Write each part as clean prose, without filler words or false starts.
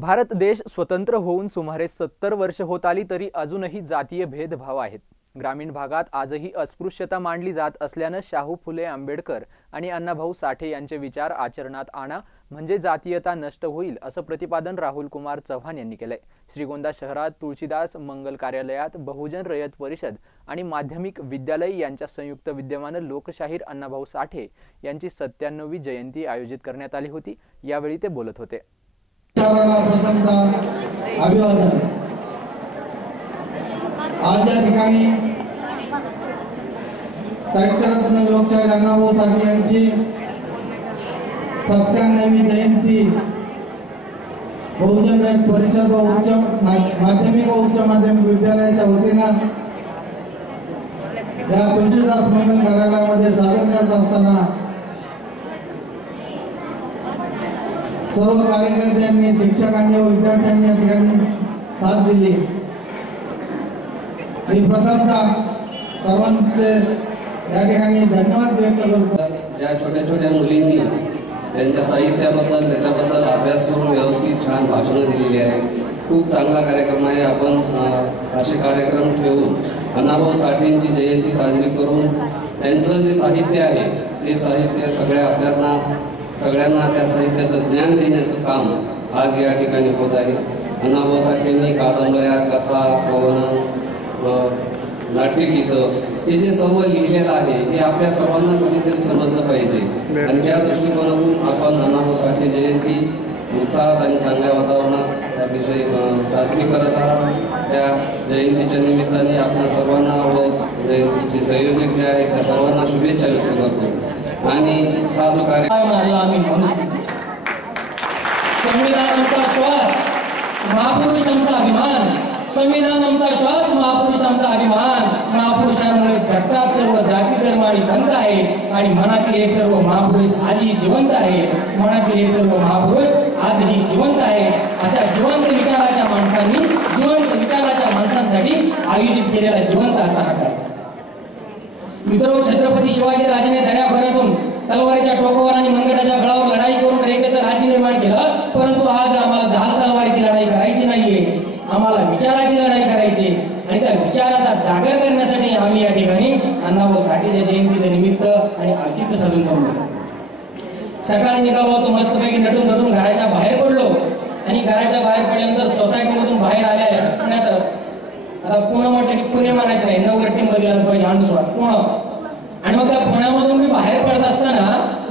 भारत देश स्वतंत्र होऊन सुमारे 70 वर्ष होत आली तरी अजूनही जातीय भेदभाव आहेत। ग्रामीण भागात आजही अस्पृश्यता मांडली जात असल्याने शाहू फुले आंबेडकर आणि अण्णाभाऊ साठे यांचे विचार आचरणात आणा म्हणजे जातीयता नष्ट होईल असं प्रतिपादन राहुल कुमार चव्हाण यांनी केले। श्रीगोंदा शहरात तुळशीदास मंगल कार्यालयात बहुजन रयत परिषद आणि माध्यमिक विद्यालय यांच्या संयुक्त विद्यमाने लोकशाहीर अण्णाभाऊ साठे यांची 97वी जयंती आयोजित करण्यात आली होती। यावेळी ते बोलत होते। अभिवादन। आज या ठिकाणी साहित्यरत्न लोकशाहीर अण्णाभाऊ साठे यांची 97वी जयंती बहुजन रयत परिषद व माध्यमिक व उच्च माध्यमिक विद्यालयाच्या वतीनं या तुळशीदास मंगल कार्यालयामध्ये सादर करत असताना सर्व कार्यकर्त्यांनी, शिक्षकांनी व विद्यार्थ्यांनी या ठिकाणी साथ दिली। मी प्रथमतः सर्वांचे या ठिकाणी धन्यवाद व्यक्त करतो। ज्या छोट्या छोट्या मुलींनी त्यांच्या साहित्याबद्दल त्याच्याबद्दल अभ्यास करून व्यवस्थित छान भाषणं दिलेली आहे। खूप चांगला कार्यक्रम आहे। आपण असे कार्यक्रम ठेवून अण्णाभाऊ साठेंची जयंती साजरी करून त्यांचं जे साहित्य आहे ते साहित्य सगळ्यांना त्या साहित्याचं ज्ञान देण्याचं काम आज या ठिकाणी होत आहे। अण्णाभाऊ साठेंनी कादंबऱ्या, कथा, कवनं, नाट्यगीतं हे जे सर्व लिहिलेलं आहे हे आपल्या सर्वांना कधीतरी समजलं पाहिजे आणि त्या दृष्टिकोनातून आपण अण्णाभाऊ साठे जयंती उत्साहात आणि चांगल्या वातावरणात अतिशय साजरी करत आहात। त्या जयंतीच्या निमित्ताने आपण सर्वांना व जयंतीचे संयोजक जे आहेत त्या सर्वांना शुभेच्छा व्यक्त करतो। आणि हा जो कार्यक्रम आम्ही संविधान आमचा श्वास, महापुरुष आमचा अभिमान, संविधान आमचा श्वास, महापुरुष आमचा अभिमान। महापुरुषांमुळे जगतात सर्व जाती धर्म आणि पंथ आहे आणि मनातील हे सर्व महापुरुष आजही जिवंत आहे। मनातील हे सर्व महापुरुष आजही जिवंत आहे। अशा जिवंत विचाराच्या माणसांसाठी आयोजित केलेला जिवंत असा हा कार्यक्रम। मित्रो, छत्रपती शिवाजी राजाने दर्याभरातून तलवारीच्या टोकावर आणि मंगटाच्या गळावर लढाई करून रेखेचं राज्य निर्माण केलं, परंतु आज आम्हाला ढाल तलवारीची लढाई करायची नाहीये, आम्हाला विचाराची लढाई करायची आणि त्या विचाराचा जागर करण्यासाठी आम्ही या ठिकाणी अण्णाभाऊ साठेच्या जयंतीचं निमित्त आणि औचित्य साधून थांबलो। सकाळी निघालो होतो, मस्तपैकी नटून घराच्या बाहेर पडलो आणि घराच्या बाहेर पडल्यानंतर सोसायटीमधून बाहेर आल्या पुण्यात। आता पुणे म्हटलं की पुणे म्हणायचं नाही, नवर टिंब दिलाच पाहिजे, अनुस्वार पुणे। आणि मग त्या पुण्यामधून मी बाहेर पडत असताना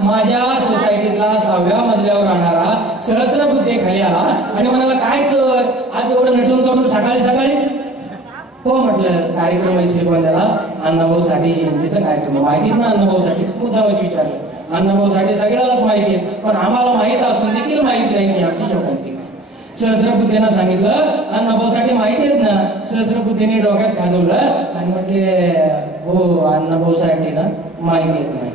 माझ्या सोसायटीतला 6व्या मजल्यावर राहणारा सहस्रबुद्धे खाली आला आणि म्हणाला, काय सर आज एवढं नटून तोडून सकाळीच? हो म्हटलं, कार्यक्रम आहे श्रीगोंद्याला अण्णाभाऊ साठे जयंतीचा कार्यक्रम माहितीत ना अण्णाभाऊ साठे? मुद्दामच विचारलं। अण्णाभाऊ साठे सगळ्यालाच माहिती आहे, पण आम्हाला माहीत असून देखील माहित नाही की आमची शोकांती काय। सहस्रबुद्धेनं सांगितलं, अण्णाभाऊ साठे माहिती आहेत ना? सहस्रबुद्धेने डोक्यात खाजवलं आणि म्हटले, हो अण्णाभाऊ साठे ना माहिती आहेत नाही।